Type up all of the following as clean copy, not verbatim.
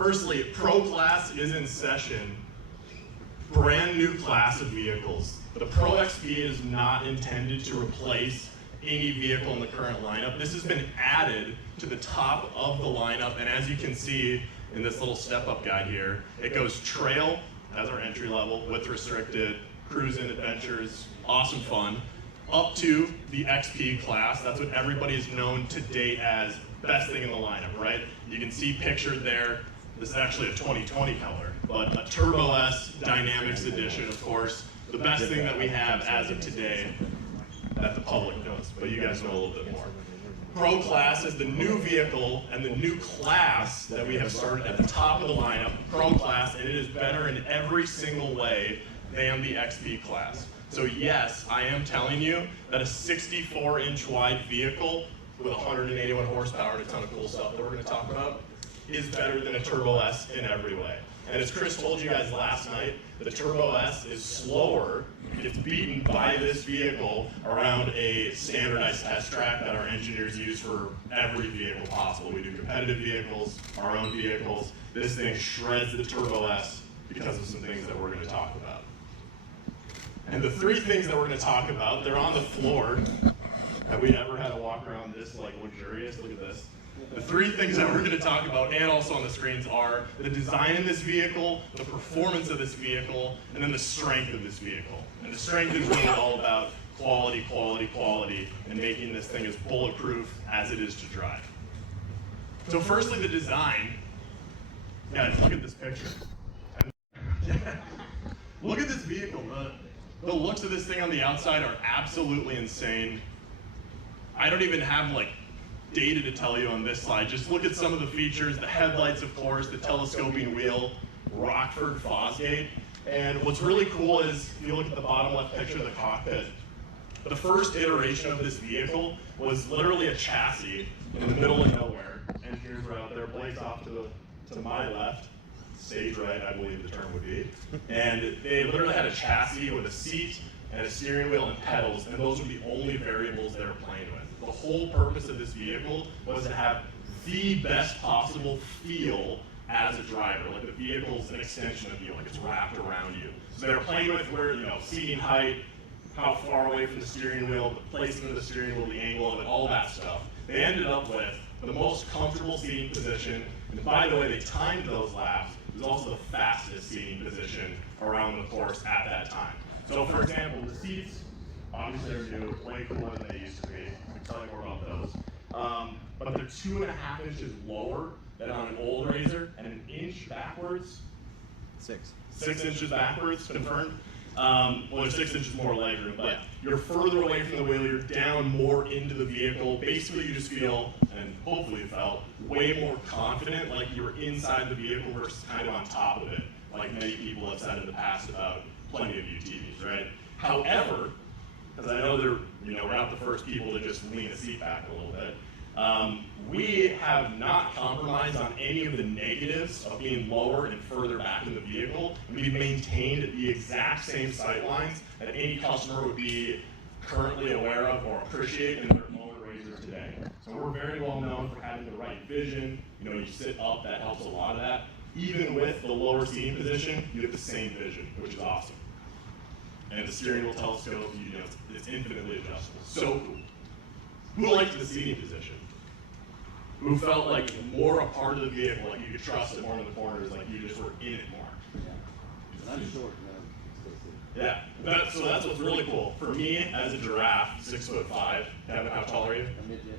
Firstly, Pro Class is in session. Brand new class of vehicles. The Pro XP is not intended to replace any vehicle in the current lineup. This has been added to the top of the lineup, and as you can see in this little step-up guide here, it goes trail as our entry level, width restricted, cruising adventures, awesome fun, up to the XP class. That's what everybody has known to date as best thing in the lineup, right? You can see pictured there, this is actually a 2020 color, but a Turbo S Dynamics Edition, of course, the best thing that we have as of today that the public knows, but you guys know a little bit more. Pro Class is the new vehicle and the new class that we have started at the top of the lineup, Pro Class, and it is better in every single way than the XP class. So yes, I am telling you that a 64-inch wide vehicle with 181 horsepower and a ton of cool stuff that we're going to talk about is better than a Turbo S in every way. And as Chris told you guys last night, the Turbo S is slower. It's beaten by this vehicle around a standardized test track that our engineers use for every vehicle possible. We do competitive vehicles, our own vehicles. This thing shreds the Turbo S because of some things that we're going to talk about. And the three things that we're going to talk about, they're on the floor. Have we ever had a walk around this like luxurious? Look at this. The three things that we're going to talk about, and also on the screens, are the design of this vehicle, the performance of this vehicle, and then the strength of this vehicle. And the strength is really all about quality, quality, quality, and making this thing as bulletproof as it is to drive. So firstly, the design. Guys, look at this picture. Look at this vehicle. The looks of this thing on the outside are absolutely insane. I don't even have like data to tell you on this slide. Just look at some of the features, the headlights, of course, the telescoping wheel, Rockford Fosgate. And what's really cool is, if you look at the bottom left picture of the cockpit, the first iteration of this vehicle was literally a chassis in the middle of nowhere. And here's right out there, Blake's off to my left, stage right, I believe the term would be. And they literally had a chassis with a seat and a steering wheel and pedals, and those were the only variables they were playing with. The whole purpose of this vehicle was to have the best possible feel as a driver. Like the vehicle's an extension of you, like it's wrapped around you. So they were playing with where, seating height, how far away from the steering wheel, the placement of the steering wheel, the angle of it, all that stuff. They ended up with the most comfortable seating position, and by the way, they timed those laps. It was also the fastest seating position around the course at that time. So for example, the seats, obviously they're new, way cooler than they used to be. We can tell you more about those. But they're 2.5 inches lower than on an old RZR, and an inch backwards. 6 inches backwards, confirmed. Well, there's 6 inches more legroom, but you're further away from the wheel, you're down more into the vehicle. Basically, you just feel, and hopefully felt, way more confident, like you were inside the vehicle versus kind of on top of it, like many people have said in the past about plenty of UTVs, right? However, because I know we're not the first people to just lean the seat back a little bit, we have not compromised on any of the negatives of being lower and further back in the vehicle. We've maintained the exact same sight lines that any customer would be currently aware of or appreciate in their own RZRs today. So we're very well known for having the right vision. You sit up, that helps a lot of that. Even with the lower seating position, you get the same vision, which is awesome. And the steering wheel telescope, it's infinitely adjustable. So cool. Who liked the seating position? Who felt like more a part of the vehicle, like you could trust it more in the corners, like you just were in it more? Yeah. I'm short, man. Yeah, so that's what's really cool. For me, as a giraffe, 6'5", Kevin, how tall are you? A midget.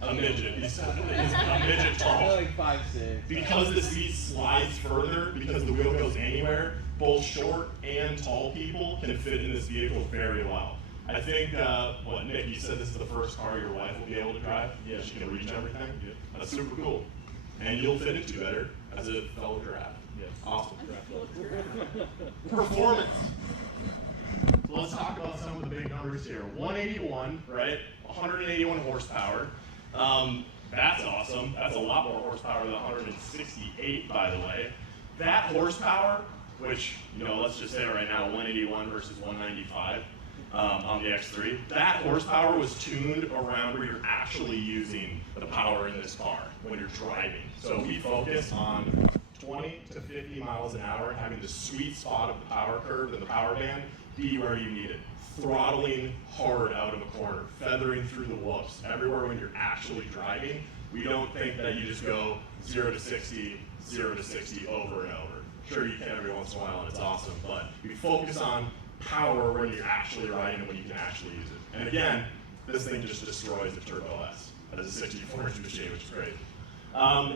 A midget. He's a midget tall. I'm like 5'6". Because the seat slides further, because the wheel goes anywhere, both short and tall people can fit in this vehicle very well. I think, Nick, you said this is the first car your wife will be able to drive? Yeah, she can reach everything? Yeah. That's super cool. And you'll fit into better as a fellow giraffe. Yeah. Awesome. Performance. So let's talk about some of the big numbers here. 181, right? 181 horsepower. That's awesome. That's a lot more horsepower than 168, by the way. That horsepower, which, let's just say right now, 181 versus 195, on the X3. That horsepower was tuned around where you're actually using the power in this car when you're driving. So we focus on 20 to 50 miles an hour, having the sweet spot of the power curve and the power band be where you need it. Throttling hard out of a corner, feathering through the whoops, everywhere when you're actually driving. We don't think that you just go 0 to 60, 0 to 60 over and over. Sure, you can every once in a while and it's awesome, but we focus on power when you're actually riding and when you can actually use it. And again, this thing just destroys the Turbo S as a 64-inch machine, which is great.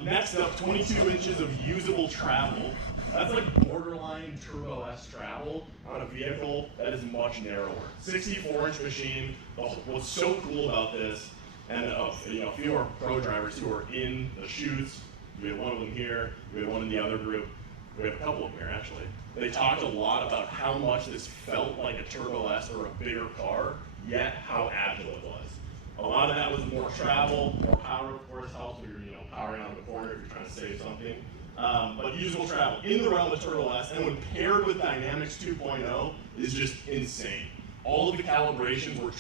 Next up, 22 inches of usable travel. That's like borderline Turbo S travel on a vehicle that is much narrower. 64-inch machine. What's so cool about this, and a few of our pro drivers who are in the shoots, we have one of them here, we have one in the other group, we have a couple of them here actually. They talked a lot about how much this felt like a Turbo S or a bigger car, yet how agile it was. A lot of that was more travel, more power, of course, helps when you're powering out of the corner if you're trying to save something. But usable travel in the realm of Turbo S, and when paired with Dynamics 2.0, is just insane. All of the calibrations were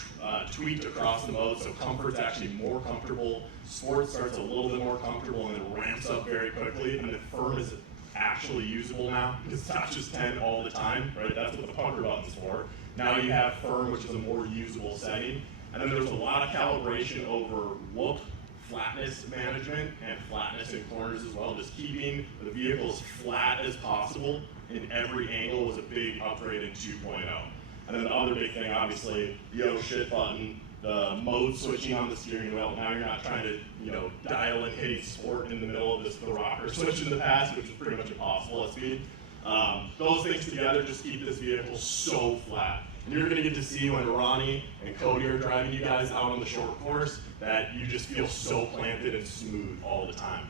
tweaked across the mode, so comfort's actually more comfortable. Sport starts a little bit more comfortable and then ramps up very quickly, and the firm is actually usable now because it's not just 10 all the time, right? That's what the pucker button's for. Now you have firm, which is a more usable setting. And then there's a lot of calibration over whoop, flatness management, and flatness in corners as well. Just keeping the vehicle as flat as possible in every angle was a big upgrade in 2.0. And then the other big thing, obviously, the oh shit button, the mode switching on the steering wheel. Now you're not trying to, dial in hitting sport in the middle of the rocker switch in the past, which is pretty much impossible at speed. Those things together just keep this vehicle so flat. And you're going to get to see when Ronnie and Cody are driving you guys out on the short course that you just feel so planted and smooth all the time.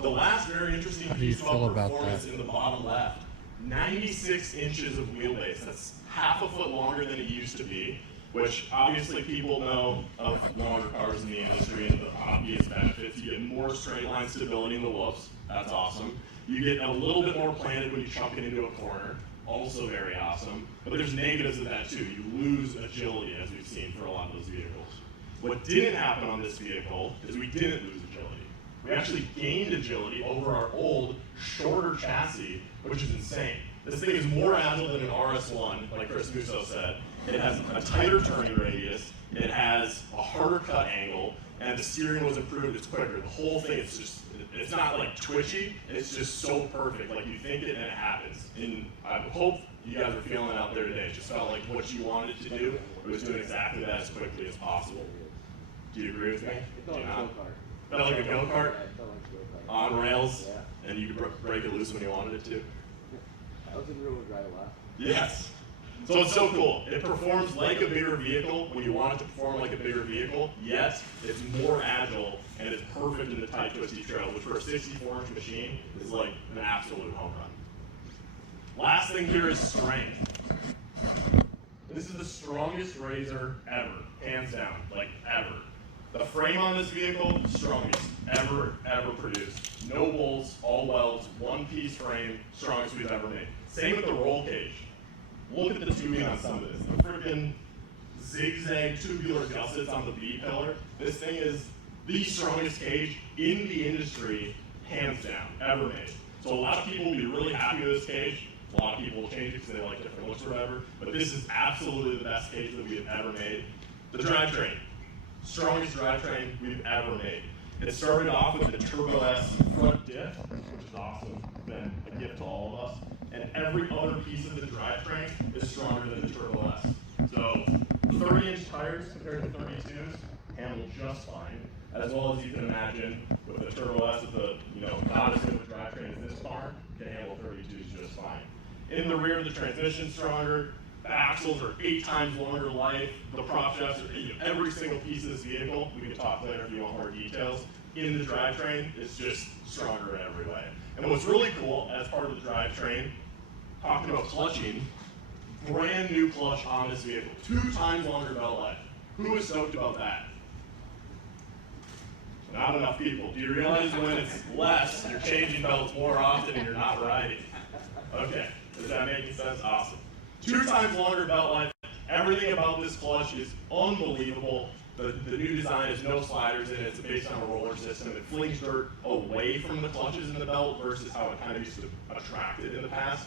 The last very interesting piece about performance in the bottom left, 96 inches of wheelbase. That's half a foot longer than it used to be, which obviously people know of longer cars in the industry and the obvious benefits. You get more straight line stability in the whoops. That's awesome. You get a little bit more planted when you chuck it into a corner. Also very awesome. But there's negatives of that too. You lose agility, as we've seen for a lot of those vehicles. What didn't happen on this vehicle is we didn't lose agility. We actually gained agility over our old, shorter chassis, which is insane. This thing is more agile than an RS1, like Chris Musso said. It has a tighter turning radius, it has a harder cut angle, and the steering was improved, it's quicker. The whole thing is just, it's not like twitchy, it's just so perfect. Like you think it and it happens. And I hope you guys are feeling it out there today. It just felt like what you wanted it to do, it was doing exactly that as quickly as possible. Do you agree with me? It felt like a go-kart. Felt like a go-kart? Yeah, it felt like a go-kart. On rails, Yeah. and you could break it loose when you wanted it to? I was in rear-wheel drive a lot. Yes. So it's so cool. It performs like a bigger vehicle when you want it to perform like a bigger vehicle, yet it's more agile and it's perfect in the tight twisty trails, which for a 64-inch machine is like an absolute home run. Last thing here is strength. This is the strongest RZR ever, hands down, like ever. The frame on this vehicle, strongest ever produced. No bolts, all welds, one-piece frame, strongest we've ever made. Same with the roll cage. Look at the tubing on some of this. The freaking zigzag tubular gussets on the B pillar. This thing is the strongest cage in the industry, hands down, ever made. So a lot of people will be really happy with this cage. A lot of people will change it because they like different looks or whatever. But this is absolutely the best cage that we have ever made. The drivetrain. Strongest drivetrain we've ever made. It started off with the Turbo S front diff, which is awesome. Been a gift to all of us. And every other piece of the drivetrain is stronger than the Turbo S. So 30-inch tires compared to 32s handle just fine. As well as you can imagine with the Turbo S, with the not as good of a drivetrain as this car, can handle 32s just fine. In the rear, the transmission's stronger. The axles are 8 times longer life. The prop shafts are every single piece of this vehicle. We can talk later if you want more details. In the drivetrain, it's just stronger in every way. And what's really cool as part of the drivetrain, talking about clutching, brand new clutch on this vehicle. 2 times longer belt life. Who is stoked about that? Not enough people. Do you realize when it's less, you're changing belts more often and you're not riding? Okay, does that make sense? Awesome. 2 times longer belt life, Everything about this clutch is unbelievable. The new design has no sliders in it. It's based on a roller system. It flings dirt away from the clutches in the belt versus how it kind of used to attract it in the past.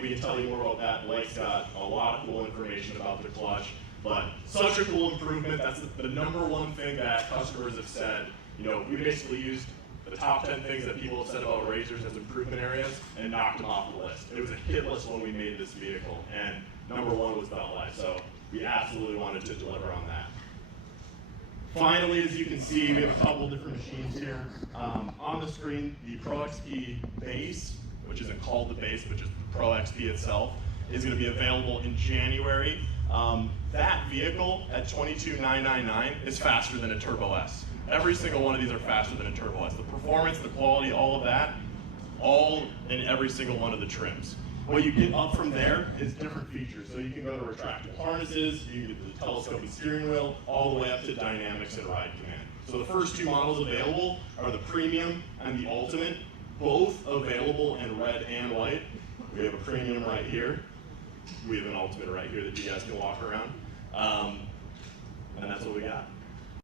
We can tell you more about that. Blake's got a lot of cool information about the clutch, but such a cool improvement. That's the number one thing that customers have said. You know, we basically used the top 10 things that people have said about RZRs as improvement areas and knocked them off the list. It was a hit list when we made this vehicle, and number one was belt life, so we absolutely wanted to deliver on that. Finally, as you can see, we have a couple different machines here. On the screen, the Pro XP base, which isn't called the base, but just the Pro XP itself, is going to be available in January. That vehicle at $22,999 is faster than a Turbo S. Every single one of these are faster than a Turbo S. The performance, the quality, all of that, all in every single one of the trims. What you get up from there is different features. So you can go to retractable harnesses, you can get the telescoping steering wheel, all the way up to dynamics and ride command. So the first two models available are the Premium and the Ultimate, both available in red and white. We have a Premium right here. We have an Ultimate right here that you guys can walk around.